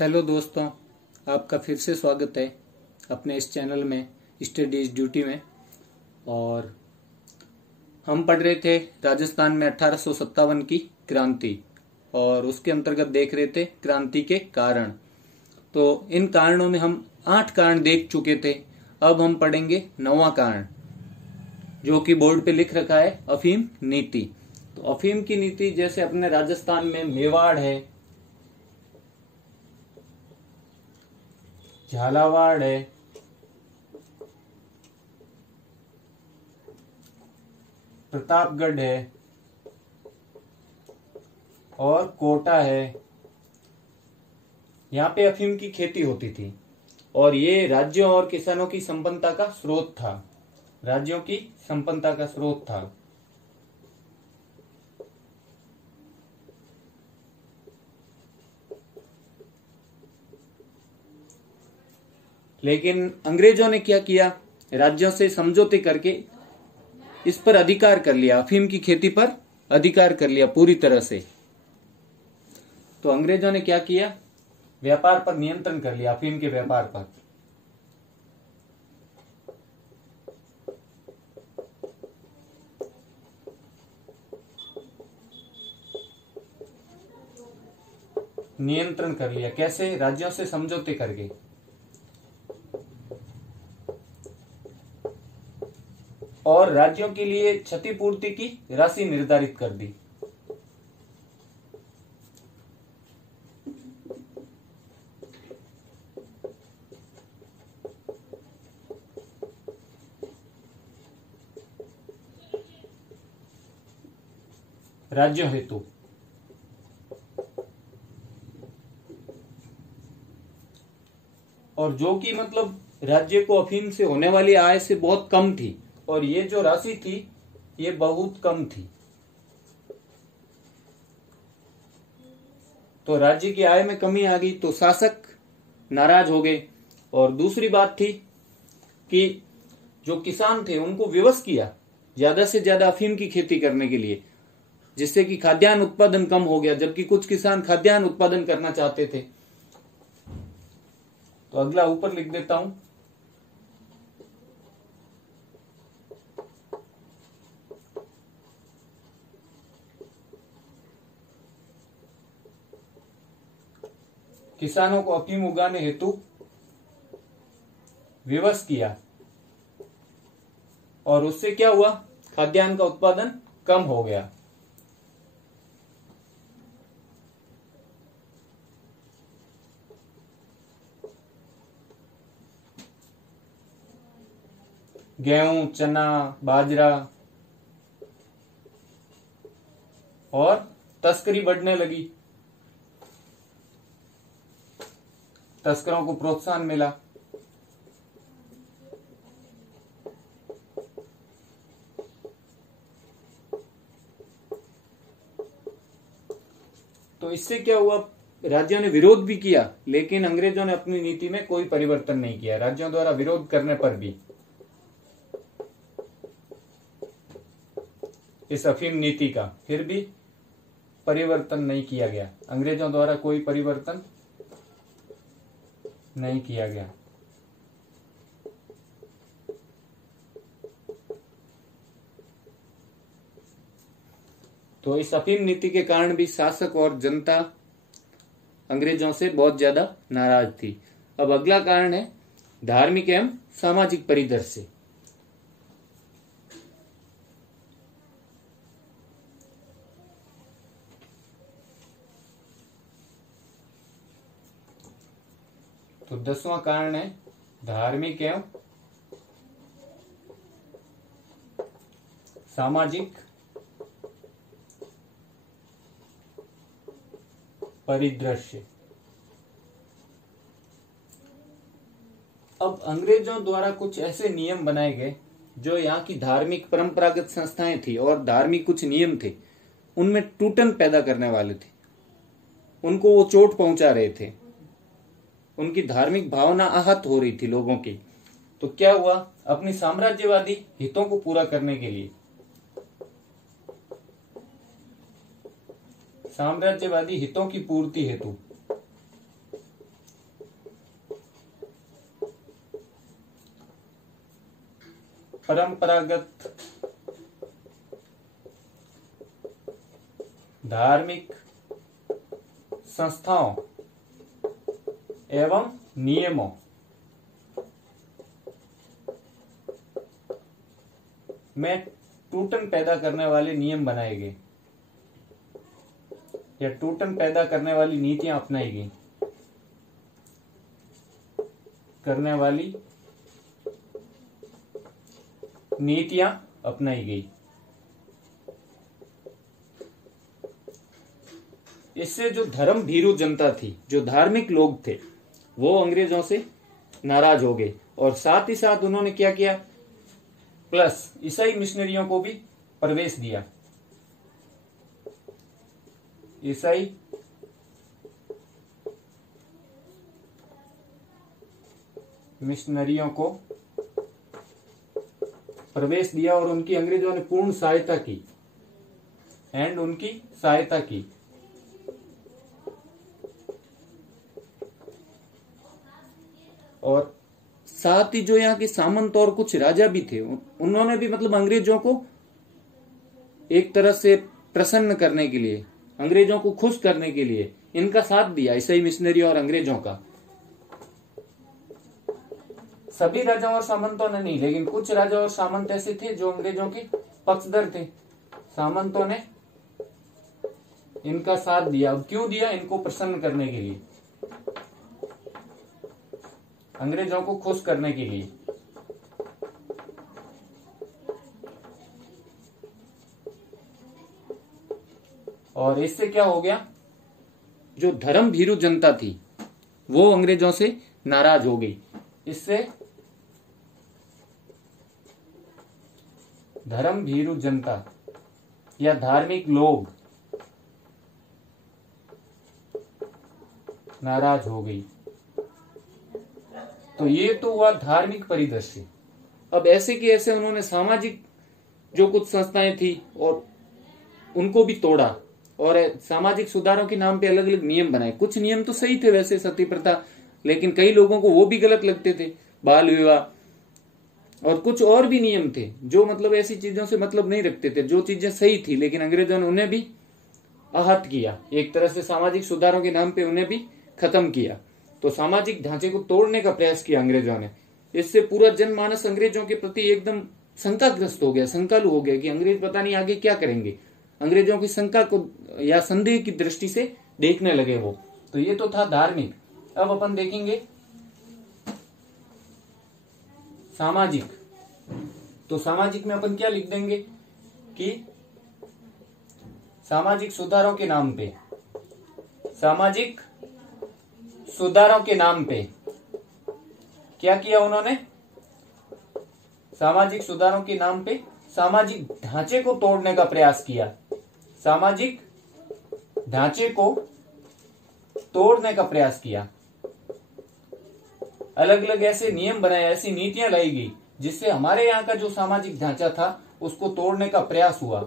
Hello दोस्तों, आपका फिर से स्वागत है अपने इस चैनल में स्टडी इज ड्यूटी में। और हम पढ़ रहे थे राजस्थान में 1857 की क्रांति और उसके अंतर्गत देख रहे थे क्रांति के कारण। तो इन कारणों में हम 8 कारण देख चुके थे। अब हम पढ़ेंगे 9वां कारण, जो कि बोर्ड पे लिख रखा है अफीम नीति। तो अफीम की नीति जैसे अपने राजस्थान में मेवाड़ है, झालावाड़ है, प्रतापगढ़ है और कोटा है। यहाँ पे अफीम की खेती होती थी और ये राज्यों और किसानों की संपन्नता का स्रोत था। राज्यों की संपन्नता का स्रोत था। लेकिन अंग्रेजों ने क्या किया, राज्यों से समझौते करके इस पर अधिकार कर लिया, अफीम की खेती पर अधिकार कर लिया पूरी तरह से। तो अंग्रेजों ने क्या किया, व्यापार पर नियंत्रण कर लिया, अफीम के व्यापार पर। नियंत्रण कर लिया कैसे? राज्यों से समझौते करके। और राज्यों के लिए क्षतिपूर्ति की राशि निर्धारित कर दी। राज्यों हेतु। और जो कि मतलब राज्य को अफीम से होने वाली आय से बहुत कम थी, और ये जो राशि थी ये बहुत कम थी। तो राज्य की आय में कमी आ गई तो शासक नाराज हो गए। और दूसरी बात थी कि जो किसान थे उनको विवश किया ज्यादा से ज्यादा अफीम की खेती करने के लिए, जिससे कि खाद्यान्न उत्पादन कम हो गया, जबकि कुछ किसान खाद्यान्न उत्पादन करना चाहते थे। तो अगला ऊपर लिख देता हूं। किसानों को अफीम उगाने हेतु विवश किया और उससे क्या हुआ, खाद्यान्न का उत्पादन कम हो गया। गेहूं, चना, बाजरा और तस्करी बढ़ने लगी। तस्करों को प्रोत्साहन मिला। तो इससे क्या हुआ, राज्यों ने विरोध भी किया, लेकिन अंग्रेजों ने अपनी नीति में कोई परिवर्तन नहीं किया। राज्यों द्वारा विरोध करने पर भी इस अफीम नीति का फिर भी परिवर्तन नहीं किया गया। अंग्रेजों द्वारा कोई परिवर्तन नहीं किया गया। तो इस अफीम नीति के कारण भी शासक और जनता अंग्रेजों से बहुत ज्यादा नाराज थी। अब अगला कारण है धार्मिक एवं सामाजिक परिदृश्य। तो 10वां कारण है धार्मिक एवं सामाजिक परिदृश्य। अब अंग्रेजों द्वारा कुछ ऐसे नियम बनाए गए जो यहाँ की धार्मिक परंपरागत संस्थाएं थी और धार्मिक कुछ नियम थे, उनमें टूटन पैदा करने वाले थे। उनको वो चोट पहुंचा रहे थे, उनकी धार्मिक भावना आहत हो रही थी लोगों की। तो क्या हुआ, अपनी साम्राज्यवादी हितों को पूरा करने के लिए, साम्राज्यवादी हितों की पूर्ति हेतु परंपरागत धार्मिक संस्थाओं एवं नियमों में टूटन पैदा करने वाले नियम बनाए गए या टूटन पैदा करने वाली नीतियां अपनाई गई इससे जो धर्म भीरू जनता थी, जो धार्मिक लोग थे, वो अंग्रेजों से नाराज हो गए और साथ ही साथ उन्होंने क्या किया, प्लस ईसाई मिशनरियों को भी प्रवेश दिया। ईसाई मिशनरियों को प्रवेश दिया और उनकी अंग्रेजों ने पूर्ण सहायता की और साथ ही जो यहाँ के सामंत और कुछ राजा भी थे, उन्होंने भी मतलब अंग्रेजों को एक तरह से प्रसन्न करने के लिए, अंग्रेजों को खुश करने के लिए इनका साथ दिया, ईसाई मिशनरी और अंग्रेजों का। सभी राजाओं और सामंतों ने नहीं, लेकिन कुछ राजा और सामंत ऐसे थे जो अंग्रेजों के पक्षधर थे। सामंतों ने इनका साथ दिया। अब क्यों दिया? इनको प्रसन्न करने के लिए, अंग्रेजों को खुश करने के लिए। और इससे क्या हो गया, जो धर्म भीरू जनता थी वो अंग्रेजों से नाराज हो गई। इससे धर्म भीरू जनता या धार्मिक लोग नाराज हो गई। तो ये तो हुआ धार्मिक परिदृश्य। अब ऐसे के ऐसे उन्होंने सामाजिक जो कुछ संस्थाएं थी और उनको भी तोड़ा और सामाजिक सुधारों के नाम पे अलग अलग नियम बनाए। कुछ नियम तो सही थे वैसे, सती प्रथा, लेकिन कई लोगों को वो भी गलत लगते थे, बाल विवाह, और कुछ और भी नियम थे जो मतलब ऐसी चीजों से मतलब नहीं रखते थे, जो चीजें सही थी, लेकिन अंग्रेजों ने उन्हें भी आहत किया। एक तरह से सामाजिक सुधारों के नाम पे उन्हें भी खत्म किया। तो सामाजिक ढांचे को तोड़ने का प्रयास किया अंग्रेजों ने। इससे पूरा जनमानस अंग्रेजों के प्रति एकदम शंकाग्रस्त हो गया, शंकालु हो गया कि अंग्रेज पता नहीं आगे क्या करेंगे। अंग्रेजों की शंका को या संदेह की दृष्टि से देखने लगे वो। तो ये तो था धार्मिक। अब अपन देखेंगे सामाजिक। तो सामाजिक में अपन क्या लिख देंगे कि सामाजिक सुधारों के नाम पे, सामाजिक सुधारों के नाम पे क्या किया उन्होंने? सामाजिक सुधारों के नाम पे सामाजिक ढांचे को तोड़ने का प्रयास किया। सामाजिक ढांचे को तोड़ने का प्रयास किया। अलग अलग ऐसे नियम बनाए, ऐसी नीतियां लाई गई जिससे हमारे यहाँ का जो सामाजिक ढांचा था उसको तोड़ने का प्रयास हुआ।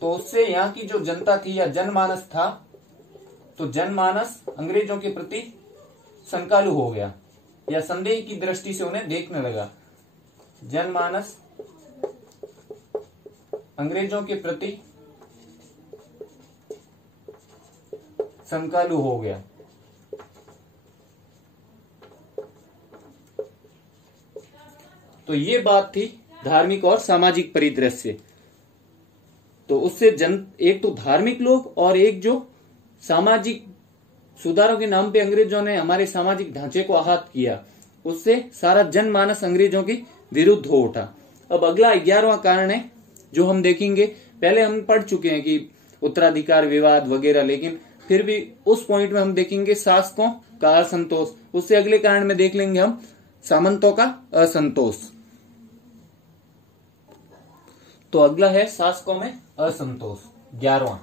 तो उससे यहाँ की जो जनता थी या जनमानस था, तो जनमानस अंग्रेजों के प्रति शंकालु हो गया या संदेह की दृष्टि से उन्हें देखने लगा। जनमानस अंग्रेजों के प्रति शंकालु हो गया। तो ये बात थी धार्मिक और सामाजिक परिदृश्य। तो उससे एक तो धार्मिक लोग और एक जो सामाजिक सुधारों के नाम पे अंग्रेजों ने हमारे सामाजिक ढांचे को आहत किया, उससे सारा जनमानस अंग्रेजों के विरुद्ध हो उठा। अब अगला 11वां कारण है जो हम देखेंगे। पहले हम पढ़ चुके हैं कि उत्तराधिकार विवाद वगैरह, लेकिन फिर भी उस पॉइंट में हम देखेंगे शासकों का असंतोष। उससे अगले कारण में देख लेंगे हम सामंतों का असंतोष। तो अगला है शासकों में असंतोष, 11वां।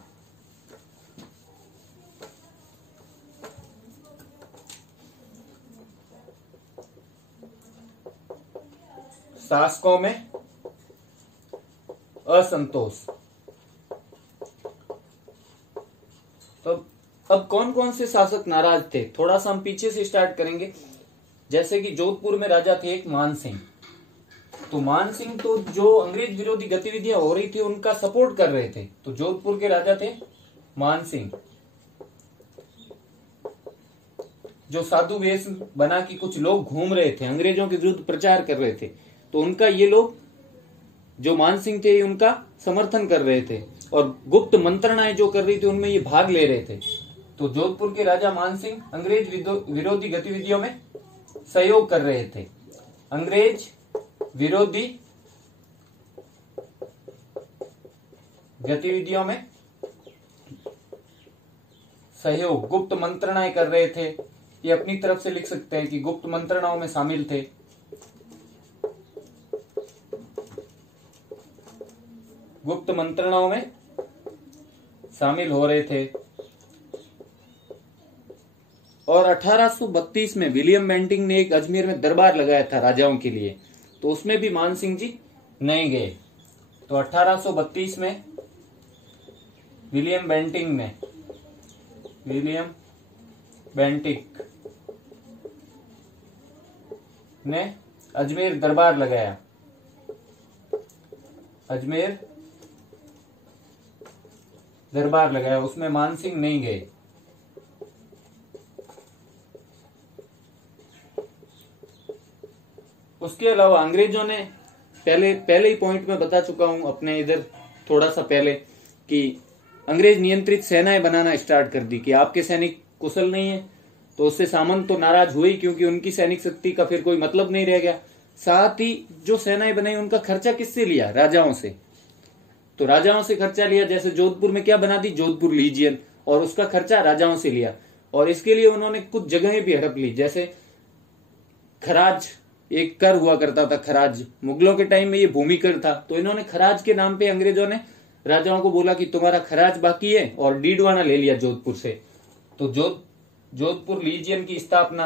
शासकों में असंतोष। तो अब कौन कौन से शासक नाराज थे, थोड़ा सा हम पीछे से स्टार्ट करेंगे। जैसे कि जोधपुर में राजा थे एक मान सिंह। तो मान सिंह तो जो अंग्रेज विरोधी गतिविधियां हो रही थी उनका सपोर्ट कर रहे थे। तो जोधपुर के राजा थे मान सिंह, जो साधु वेश बना के कुछ लोग घूम रहे थे, अंग्रेजों के विरुद्ध प्रचार कर रहे थे। तो उनका ये लोग जो मान सिंह थे उनका समर्थन कर रहे थे और गुप्त मंत्रणाएं जो कर रही थी उनमें ये भाग ले रहे थे। तो जोधपुर के राजा मान सिंह अंग्रेज विरोधी गतिविधियों में सहयोग कर रहे थे। अंग्रेज विरोधी गतिविधियों में सहयोग, गुप्त मंत्रणाएं कर रहे थे। ये अपनी तरफ से लिख सकते हैं कि गुप्त मंत्रणाओं में शामिल थे। गुप्त मंत्रणाओं में शामिल हो रहे थे। और 1832 में विलियम बेंटिंक ने एक अजमेर में दरबार लगाया था राजाओं के लिए, तो उसमें भी मान सिंह जी नहीं गए। तो 1832 में विलियम बेंटिक ने अजमेर दरबार लगाया। अजमेर दरबार लगाया, उसमें मान सिंह नहीं गए। उसके अलावा अंग्रेजों ने पहले ही पॉइंट में बता चुका हूं अपने इधर थोड़ा सा पहले कि अंग्रेज नियंत्रित सेनाएं बनाना स्टार्ट कर दी कि आपके सैनिक कुशल नहीं है। तो उससे सामंत तो नाराज हुए ही, क्योंकि उनकी सैनिक शक्ति का फिर कोई मतलब नहीं रह गया। साथ ही जो सेनाएं बनाई उनका खर्चा किससे लिया? राजाओं से। तो राजाओं से खर्चा लिया, जैसे जोधपुर में क्या बना दी? जोधपुर लीजियन, और उसका खर्चा राजाओं से लिया। और इसके लिए उन्होंने कुछ जगहें भी हड़प ली, जैसे खराज, एक कर हुआ करता था खराज, मुगलों के टाइम में ये भूमि कर था। तो इन्होंने खराज के नाम पे अंग्रेजों ने राजाओं को बोला कि तुम्हारा खराज बाकी है, और डीडवाना ले लिया जोधपुर से। तो जोधपुर लीजियन की स्थापना,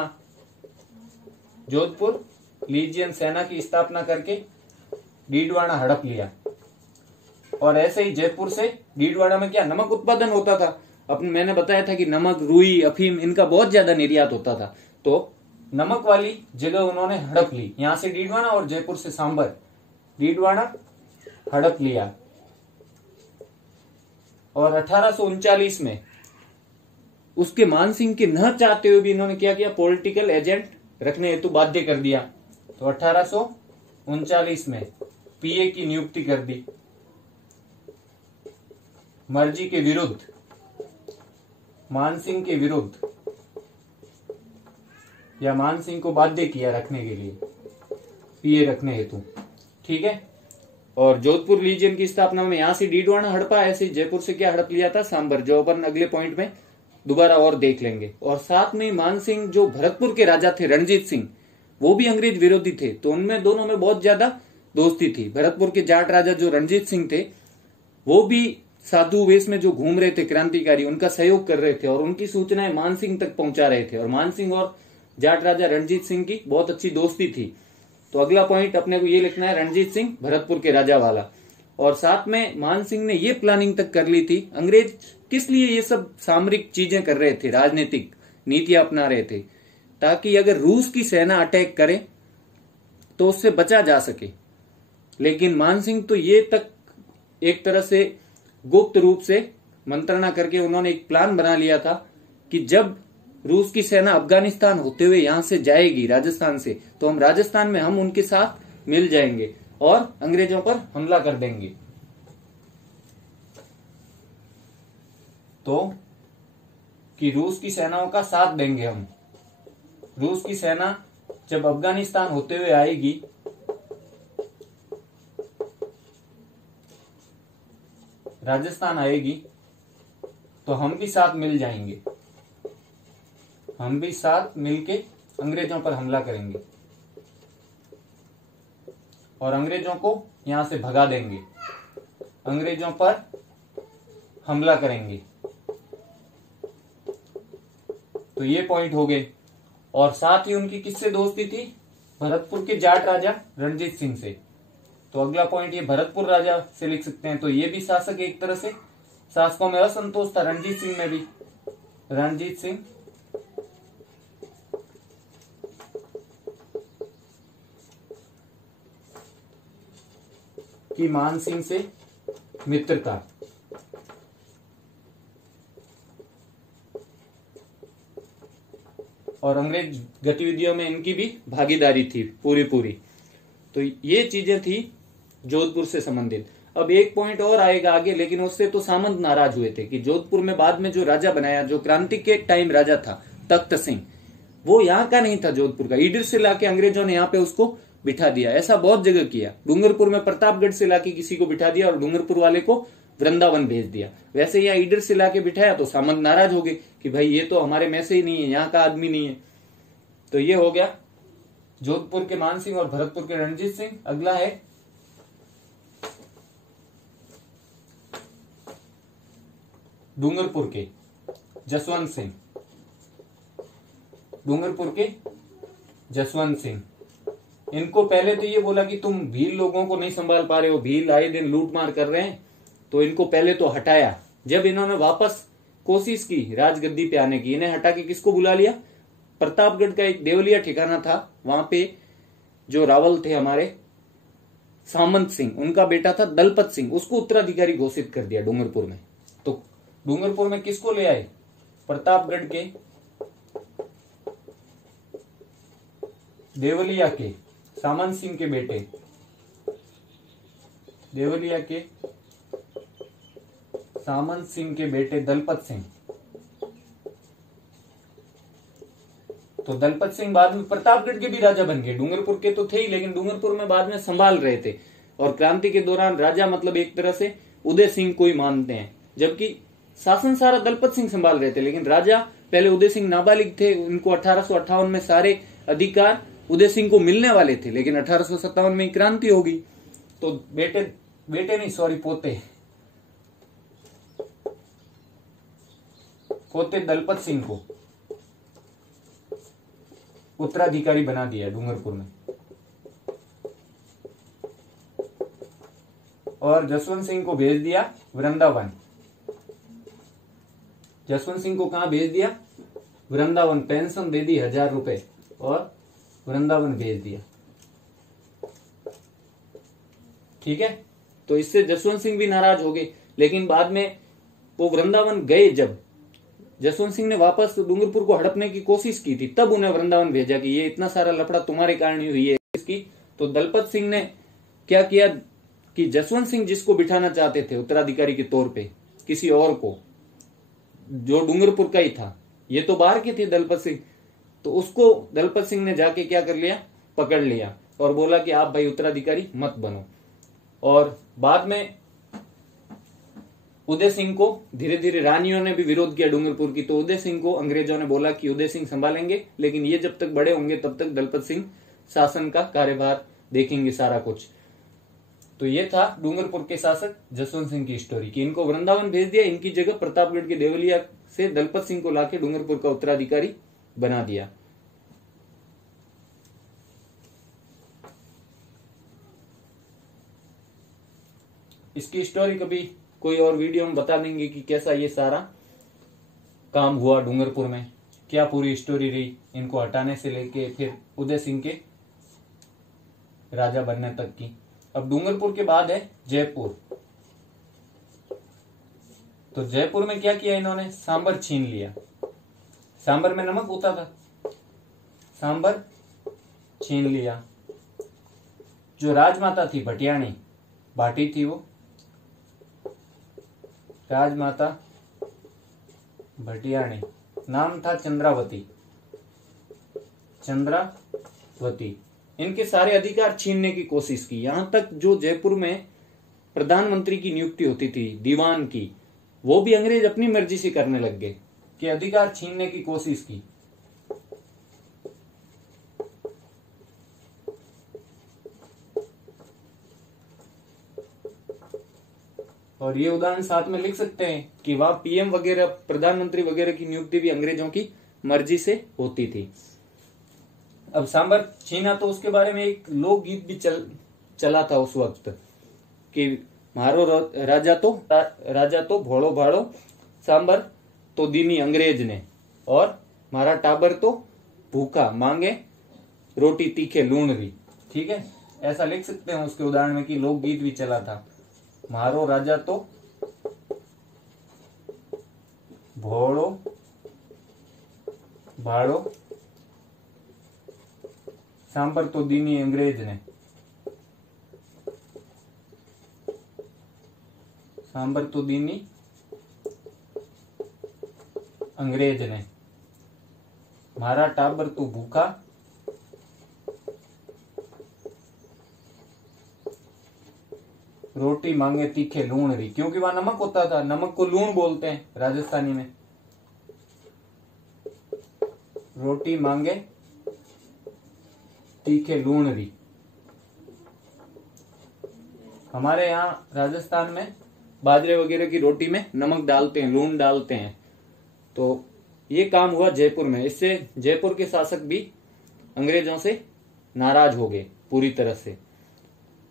जोधपुर लीजियन सेना की स्थापना करके डीडवाना हड़प लिया। और ऐसे ही जयपुर से डीडवाना में क्या नमक उत्पादन होता था। अपन मैंने बताया था कि नमक, रुई, अफीम इनका बहुत ज्यादा निर्यात होता था। तो नमक वाली जगह उन्होंने हड़प ली, यहां से डीडवाना और जयपुर से सांबर, डीडवाना हड़प लिया। और 1839 में उसके मान सिंह के न चाहते हुए भी इन्होंने क्या किया? पॉलिटिकल एजेंट रखने हेतु बाध्य कर दिया। तो 1839 में पीए की नियुक्ति कर दी, मर्जी के विरुद्ध, मान सिंह के विरुद्ध, या मान सिंह को बाध्य किया रखने के लिए, पीए रखने हेतु। ठीक है। और जोधपुर लीजियन की स्थापना में यहां से डीडवाना हड़पा, ऐसे जयपुर से क्या हड़प लिया था? सांबर, जो अपन अगले पॉइंट में दोबारा और देख लेंगे। और साथ में मान सिंह जो भरतपुर के राजा थे, रणजीत सिंह, वो भी अंग्रेज विरोधी थे। तो उनमें दोनों में बहुत ज्यादा दोस्ती थी। भरतपुर के जाट राजा जो रणजीत सिंह थे, वो भी साधु वेश में जो घूम रहे थे क्रांतिकारी, उनका सहयोग कर रहे थे और उनकी सूचनाएं मान सिंह तक पहुंचा रहे थे। और मान सिंह और जाट राजा रणजीत सिंह की बहुत अच्छी दोस्ती थी। तो अगला पॉइंट अपने को ये लिखना है, रणजीत सिंह भरतपुर के राजा वाला। और साथ में मान सिंह ने ये प्लानिंग तक कर ली थी, अंग्रेज किस लिए ये सब सामरिक चीजें कर रहे थे, राजनीतिक नीतियां अपना रहे थे, ताकि अगर रूस की सेना अटैक करे तो उससे बचा जा सके। लेकिन मान सिंह तो ये तक एक तरह से गुप्त रूप से मंत्रणा करके उन्होंने एक प्लान बना लिया था कि जब रूस की सेना अफगानिस्तान होते हुए यहां से जाएगी राजस्थान से, तो हम राजस्थान में हम उनके साथ मिल जाएंगे और अंग्रेजों पर हमला कर देंगे। तो कि रूस की सेनाओं का साथ देंगे हम। रूस की सेना जब अफगानिस्तान होते हुए आएगी राजस्थान आएगी तो हम भी साथ मिल जाएंगे, हम भी साथ मिलके अंग्रेजों पर हमला करेंगे और अंग्रेजों को यहां से भगा देंगे, अंग्रेजों पर हमला करेंगे। तो ये पॉइंट हो गए। और साथ ही उनकी किससे दोस्ती थी? भरतपुर के जाट राजा रणजीत सिंह से। तो अगला पॉइंट ये भरतपुर राजा से लिख सकते हैं। तो ये भी शासक, एक तरह से शासकों में असंतोष था रणजीत सिंह में भी। रणजीत सिंह की मान सिंह से मित्रता। और अंग्रेज गतिविधियों में इनकी भी भागीदारी थी पूरी पूरी। तो ये चीजें थी जोधपुर से संबंधित। अब एक पॉइंट और आएगा आगे, लेकिन उससे तो सामंत नाराज हुए थे कि जोधपुर में बाद में जो राजा बनाया, जो क्रांति के टाइम राजा था तख्त सिंह, वो यहाँ का नहीं था, जोधपुर का। ईडर से लाके अंग्रेजों ने यहाँ पे उसको बिठा दिया। ऐसा बहुत जगह किया। डूंगरपुर में प्रतापगढ़ से लाके किसी को बिठा दिया और डूंगरपुर वाले को वृंदावन भेज दिया। वैसे यहाँ ईडर से लाके बिठाया तो सामंत नाराज हो गए कि भाई ये तो हमारे में से ही नहीं है, यहाँ का आदमी नहीं है। तो ये हो गया जोधपुर के मान सिंह और भरतपुर के रणजीत सिंह। अगला है डूंगरपुर के जसवंत सिंह। डूंगरपुर के जसवंत सिंह, इनको पहले तो ये बोला कि तुम भील लोगों को नहीं संभाल पा रहे हो, भील आए दिन लूट मार कर रहे हैं, तो इनको पहले तो हटाया। जब इन्होंने वापस कोशिश की राजगद्दी पे आने की, इन्हें हटा के किसको बुला लिया? प्रतापगढ़ का एक देवलिया ठिकाना था, वहां पे जो रावल थे हमारे सामंत सिंह, उनका बेटा था दलपत सिंह, उसको उत्तराधिकारी घोषित कर दिया डूंगरपुर में। तो डूंगरपुर में किसको ले आए? प्रतापगढ़ के देवलिया के सामंत सिंह के बेटे, देवलिया के सामंत सिंह के बेटे दलपत सिंह। तो दलपत सिंह बाद में प्रतापगढ़ के भी राजा बन गए। डूंगरपुर के तो थे ही, लेकिन डूंगरपुर में बाद में संभाल रहे थे। और क्रांति के दौरान राजा मतलब एक तरह से उदय सिंह को ही मानते हैं, जबकि शासन सारा दलपत सिंह संभाल रहे थे। लेकिन राजा पहले उदय सिंह नाबालिग थे, उनको 1858 में सारे अधिकार उदय सिंह को मिलने वाले थे, लेकिन 1857 में क्रांति होगी। तो पोते दलपत सिंह को उत्तराधिकारी बना दिया डूंगरपुर में। और जसवंत सिंह को भेज दिया वृंदावन। जसवंत सिंह को कहां भेज दिया? वृंदावन। पेंशन दे दी 1000 रुपए और वृंदावन भेज दिया। ठीक है, तो इससे जसवंत सिंह भी नाराज हो गए। लेकिन बाद में वो वृंदावन गए, जब जसवंत सिंह ने वापस डूंगरपुर को हड़पने की कोशिश की थी, तब उन्हें वृंदावन भेजा कि ये इतना सारा लफड़ा तुम्हारे कारण ही हुई है इसकी। तो दलपत सिंह ने क्या किया कि जसवंत सिंह जिसको बिठाना चाहते थे उत्तराधिकारी के तौर पे, किसी और को जो डूंगरपुर का ही था, ये तो बाहर के थे दलपत सिंह, तो उसको दलपत सिंह ने जाके क्या कर लिया? पकड़ लिया और बोला कि आप भाई उत्तराधिकारी मत बनो। और बाद में उदय सिंह को धीरे धीरे रानियों ने भी विरोध किया डूंगरपुर की, तो उदय सिंह को अंग्रेजों ने बोला कि उदय सिंह संभालेंगे, लेकिन ये जब तक बड़े होंगे तब तक दलपत सिंह शासन का कार्यभार देखेंगे सारा कुछ। तो ये था डूंगरपुर के शासक जसवंत सिंह की स्टोरी कि इनको वृंदावन भेज दिया, इनकी जगह प्रतापगढ़ के देवलिया से दलपत सिंह को लाके डूंगरपुर का उत्तराधिकारी बना दिया। इसकी स्टोरी कभी कोई और वीडियो में बता देंगे कि कैसा ये सारा काम हुआ डूंगरपुर में, क्या पूरी स्टोरी रही इनको हटाने से लेके फिर उदय सिंह के राजा बनने तक की। अब डूंगरपुर के बाद है जयपुर। तो जयपुर में क्या किया इन्होंने? सांबर छीन लिया। सांबर में नमक होता था, सांबर छीन लिया। जो राजमाता थी भटियाणी, भाटी थी वो राजमाता भटियाणी, नाम था चंद्रावती। चंद्रावती, इनके सारे अधिकार छीनने की कोशिश की। यहां तक जो जयपुर में प्रधानमंत्री की नियुक्ति होती थी दीवान की, वो भी अंग्रेज अपनी मर्जी से करने लग गए कि अधिकार छीनने की कोशिश की। और ये उदाहरण साथ में लिख सकते हैं कि वहां पीएम वगैरह, प्रधानमंत्री वगैरह की नियुक्ति भी अंग्रेजों की मर्जी से होती थी। अब सांबर छीना तो उसके बारे में एक लोकगीत भी चला था उस वक्त कि मारो राजा तो भोड़ो भाड़ो, सांबर तो दीनी अंग्रेज ने, और मारा टाबर तो भूखा, मांगे रोटी तीखे लूण री। ठीक है, ऐसा लिख सकते हैं उसके उदाहरण में कि लोकगीत भी चला था, मारो राजा तो भोड़ो भाड़ो सांबर तो दीनी अंग्रेज ने, सांबर तो दीनी अंग्रेज ने, मारा टाबर तू भूखा रोटी मांगे तीखे लूण री, क्योंकि वहां नमक होता था, नमक को लूण बोलते हैं राजस्थानी में। रोटी मांगे तीखे लूण री। हमारे यहाँ राजस्थान में बाजरे वगैरह की रोटी में नमक डालते हैं, लूण डालते हैं। तो ये काम हुआ जयपुर में। इससे जयपुर के शासक भी अंग्रेजों से नाराज हो गए पूरी तरह से।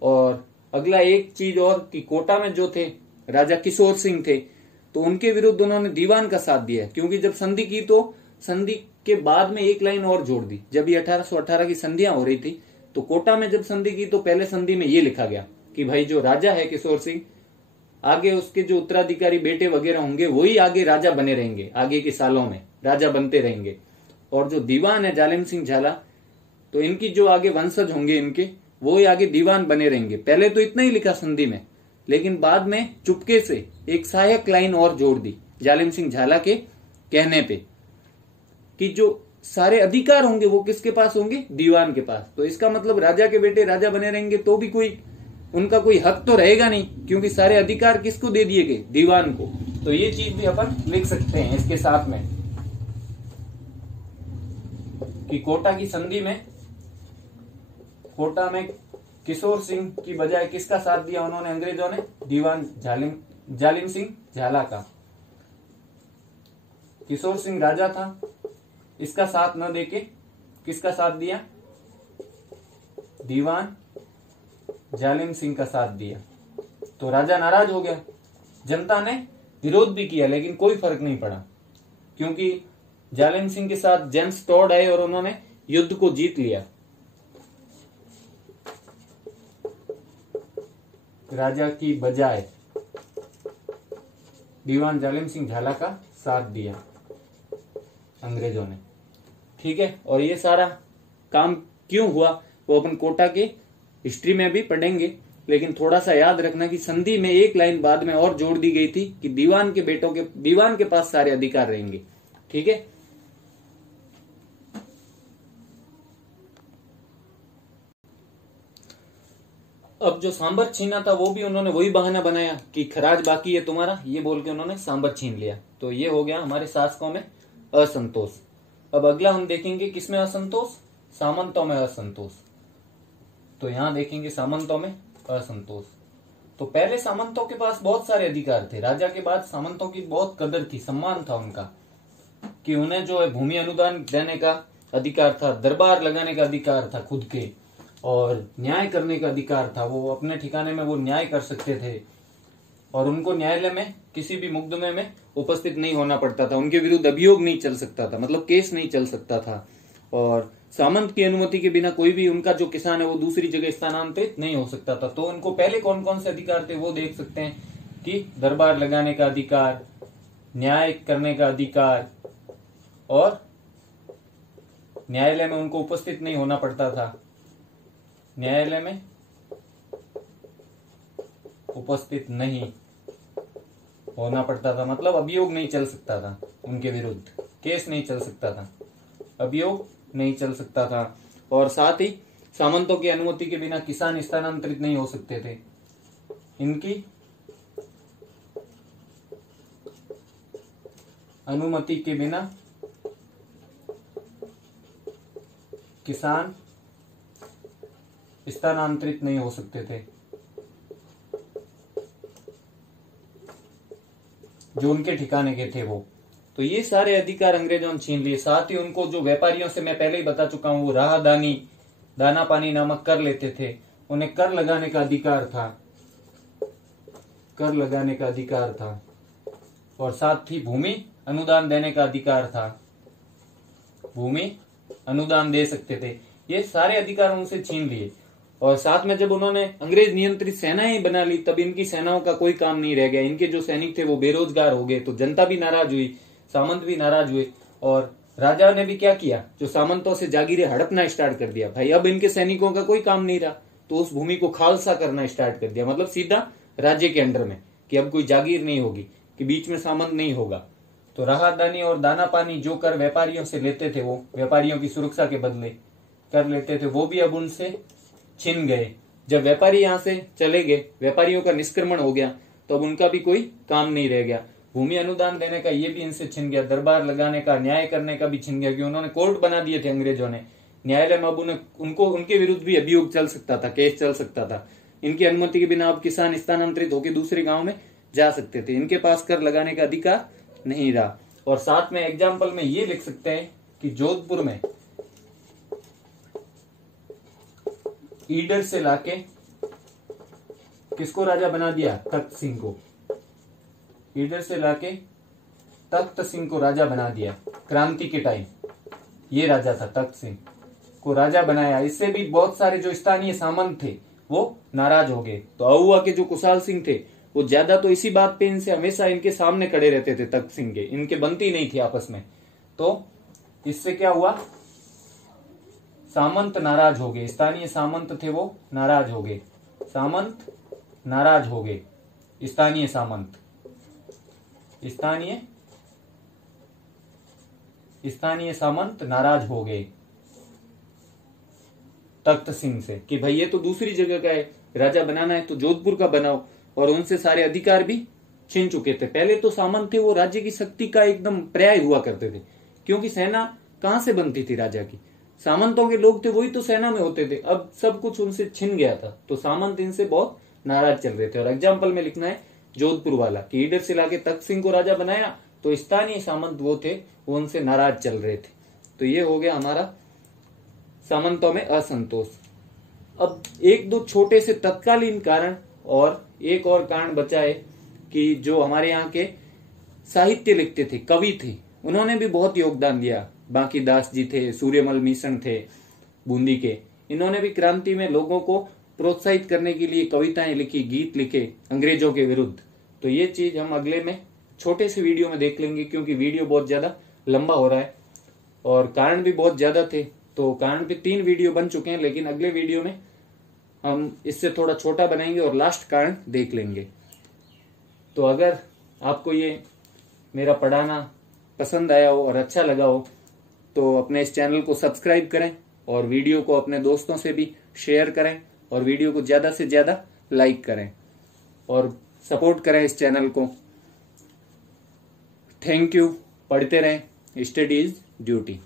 और अगला एक चीज और कि कोटा में जो थे राजा किशोर सिंह थे, तो उनके विरुद्ध उन्होंने दीवान का साथ दिया, क्योंकि जब संधि की तो संधि के बाद में एक लाइन और जोड़ दी। जब ये 1818 की संधियां हो रही थी तो कोटा में जब संधि की तो पहले संधि में ये लिखा गया कि भाई जो राजा है किशोर सिंह, आगे उसके जो उत्तराधिकारी बेटे वगैरह होंगे वही आगे राजा बने रहेंगे, आगे के सालों में राजा बनते रहेंगे। और जो दीवान है जालिम सिंह झाला, तो इनकी जो आगे वंशज होंगे इनके, वो ही आगे दीवान बने रहेंगे। पहले तो इतना ही लिखा संधि में, लेकिन बाद में चुपके से एक सहायक लाइन और जोड़ दी जालिम सिंह झाला के कहने पे कि जो सारे अधिकार होंगे वो किसके पास होंगे, दीवान के पास। तो इसका मतलब राजा के बेटे राजा बने रहेंगे तो भी कोई उनका कोई हक तो रहेगा नहीं, क्योंकि सारे अधिकार किसको दे दिए गए, दीवान को। तो ये चीज भी अपन लिख सकते हैं इसके साथ में कि कोटा की संधि में, कोटा में किशोर सिंह की बजाय किसका साथ दिया उन्होंने, अंग्रेजों ने दीवान जालिम सिंह झाला का। किशोर सिंह राजा था, इसका साथ न देके किसका साथ दिया, दीवान जालिम सिंह का साथ दिया। तो राजा नाराज हो गया, जनता ने विरोध भी किया लेकिन कोई फर्क नहीं पड़ा, क्योंकि जालिम सिंह के साथ जेम्स टॉड आए और उन्होंने युद्ध को जीत लिया। राजा की बजाय दीवान जालिम सिंह झाला का साथ दिया अंग्रेजों ने। ठीक है, और ये सारा काम क्यों हुआ वो अपन कोटा के हिस्ट्री में भी पढ़ेंगे, लेकिन थोड़ा सा याद रखना कि संधि में एक लाइन बाद में और जोड़ दी गई थी कि दीवान के बेटों के, दीवान के पास सारे अधिकार रहेंगे। ठीक है, अब जो सांबर छीना था वो भी उन्होंने वही बहाना बनाया कि खराज बाकी है तुम्हारा, ये बोल के उन्होंने सांबर छीन लिया। तो ये हो गया हमारे शासकों में असंतोष। अब अगला हम देखेंगे किसमें असंतोष, सामंतों में असंतोष। तो यहां देखेंगे सामंतों में असंतोष। तो पहले सामंतों के पास बहुत सारे अधिकार थे, राजा के बाद सामंतों की बहुत कदर थी, सम्मान था उनका, कि उन्हें जो है भूमि अनुदान देने का अधिकार था, दरबार लगाने का अधिकार था खुद के, और न्याय करने का अधिकार था। वो अपने ठिकाने में वो न्याय कर सकते थे, और उनको न्यायालय में किसी भी मुकदमे में उपस्थित नहीं होना पड़ता था, उनके विरुद्ध अभियोग नहीं चल सकता था, मतलब केस नहीं चल सकता था। और सामंत की अनुमति के बिना कोई भी उनका जो किसान है वो दूसरी जगह स्थानांतरित नहीं हो सकता था। तो उनको पहले कौन कौन से अधिकार थे वो देख सकते हैं कि दरबार लगाने का अधिकार, न्याय करने का अधिकार, और न्यायालय में उनको उपस्थित नहीं होना पड़ता था, न्यायालय में उपस्थित नहीं होना पड़ता था, मतलब अभियोग नहीं चल सकता था उनके विरुद्ध, केस नहीं चल सकता था, अभियोग नहीं चल सकता था। और साथ ही सामंतों की अनुमति के बिना किसान स्थानांतरित नहीं हो सकते थे। इनकी अनुमति के बिना किसान स्थानांतरित नहीं हो सकते थे, जो उनके ठिकाने के थे वो। तो ये सारे अधिकार अंग्रेजों ने छीन लिए। साथ ही उनको जो व्यापारियों से मैं पहले ही बता चुका हूं, वो राहदानी, दाना पानी नामक कर लेते थे, उन्हें कर लगाने का अधिकार था, कर लगाने का अधिकार था, और साथ ही भूमि अनुदान देने का अधिकार था, भूमि अनुदान दे सकते थे। ये सारे अधिकार उनसे छीन लिए। और साथ में जब उन्होंने अंग्रेज नियंत्रित सेनाएं बना ली तब इनकी सेनाओं का कोई काम नहीं रह गया। इनके जो सैनिक थे वो बेरोजगार हो गए, तो जनता भी नाराज हुई, सामंत भी नाराज हुए और राजा ने भी क्या किया, जो सामंतों से जागीरें हड़पना स्टार्ट कर दिया। भाई अब इनके सैनिकों का कोई काम नहीं रहा, तो उस भूमि को खालसा करना स्टार्ट कर दिया, मतलब सीधा राज्य के अंडर में, कि अब कोई जागीर नहीं होगी, कि बीच में सामंत नहीं होगा। तो राहदानी और दाना पानी जो कर व्यापारियों से लेते थे, वो व्यापारियों की सुरक्षा के बदले कर लेते थे, वो भी अब उनसे छिन गए। जब व्यापारी यहाँ से चले गए, व्यापारियों का निष्क्रमण हो गया, तो अब उनका भी कोई काम नहीं रह गया। भूमि अनुदान देने का ये भी इनसे छिन गया, दरबार लगाने का, न्याय करने का भी छिन गया, क्योंकि उन्होंने कोर्ट बना दिए थे अंग्रेजों ने। न्यायालय में अब उनको उनके विरुद्ध भी अभियोग चल सकता था, केस चल सकता था। इनकी अनुमति के बिना अब किसान स्थानांतरित होकर दूसरे गांव में जा सकते थे। इनके पास कर लगाने का अधिकार नहीं रहा। और साथ में एग्जाम्पल में ये लिख सकते हैं कि जोधपुर में ईडर से लाके किसको राजा बना दिया, तख्त सिंह को। ईडर से लाके तख्त सिंह को राजा बना दिया। क्रांति के टाइम ये राजा था, तख्त सिंह को राजा बनाया। इससे भी बहुत सारे जो स्थानीय सामंत थे वो नाराज हो गए। तो अहुआ के जो कुशाल सिंह थे वो ज्यादा तो इसी बात पे इनसे हमेशा इनके सामने खड़े रहते थे, तख्त सिंह के, इनके बनती नहीं थी आपस में। तो इससे क्या हुआ, सामंत नाराज हो गए, स्थानीय सामंत थे वो नाराज हो गए, सामंत नाराज हो गए, स्थानीय सामंत, स्थानीय सामंत नाराज हो गए तख्त सिंह से कि भाई ये तो दूसरी जगह का है, राजा बनाना है तो जोधपुर का बनाओ। और उनसे सारे अधिकार भी छीन चुके थे। पहले तो सामंत थे वो राज्य की शक्ति का एकदम पर्याय हुआ करते थे, क्योंकि सेना कहां से बनती थी राजा की, सामंतों के लोग थे वही तो सेना में होते थे। अब सब कुछ उनसे छिन गया था, तो सामंत इनसे बहुत नाराज चल रहे थे। और एग्जाम्पल में लिखना है जोधपुर वाला कि ईडर से लाके तख्त सिंह को राजा बनाया, तो स्थानीय सामंत वो थे वो उनसे नाराज चल रहे थे। तो ये हो गया हमारा सामंतों में असंतोष। अब एक दो छोटे से तत्कालीन कारण और एक और कारण बचा है कि जो हमारे यहाँ के साहित्य लिखते थे, कवि थे, उन्होंने भी बहुत योगदान दिया। बांकी दास जी थे, सूर्यमल मिशन थे बूंदी के, इन्होंने भी क्रांति में लोगों को प्रोत्साहित करने के लिए कविताएं लिखी, गीत लिखे अंग्रेजों के विरुद्ध। तो ये चीज हम अगले में छोटे से वीडियो में देख लेंगे, क्योंकि वीडियो बहुत ज्यादा लंबा हो रहा है और कारण भी बहुत ज्यादा थे। तो कारण पे 3 वीडियो बन चुके हैं, लेकिन अगले वीडियो में हम इससे थोड़ा छोटा बनाएंगे और लास्ट कारण देख लेंगे। तो अगर आपको ये मेरा पढ़ाना पसंद आया हो और अच्छा लगा हो तो अपने इस चैनल को सब्सक्राइब करें और वीडियो को अपने दोस्तों से भी शेयर करें और वीडियो को ज्यादा से ज्यादा लाइक करें और सपोर्ट करें इस चैनल को। Thank you. पढ़ते रहें, स्टडी इज ड्यूटी।